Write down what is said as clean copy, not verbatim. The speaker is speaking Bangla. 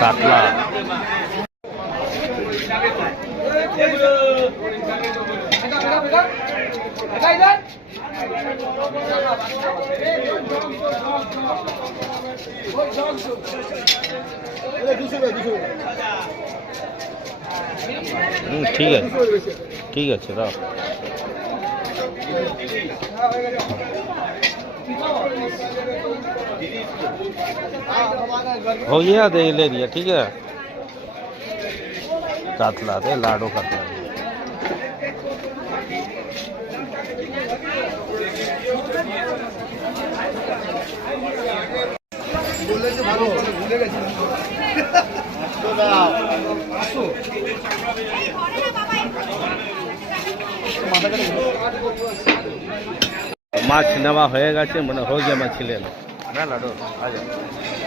কাতলা। ঠিক আছে, ঠিক আছে, রাখ। हो गया, दे ले लिया, ठीक है। कातला दे, लाडो कातला। মাছ নেওয়া হয়ে গেছে, মানে হয়ে গিয়ে মাছ ছিলেন না লাডো। আচ্ছা।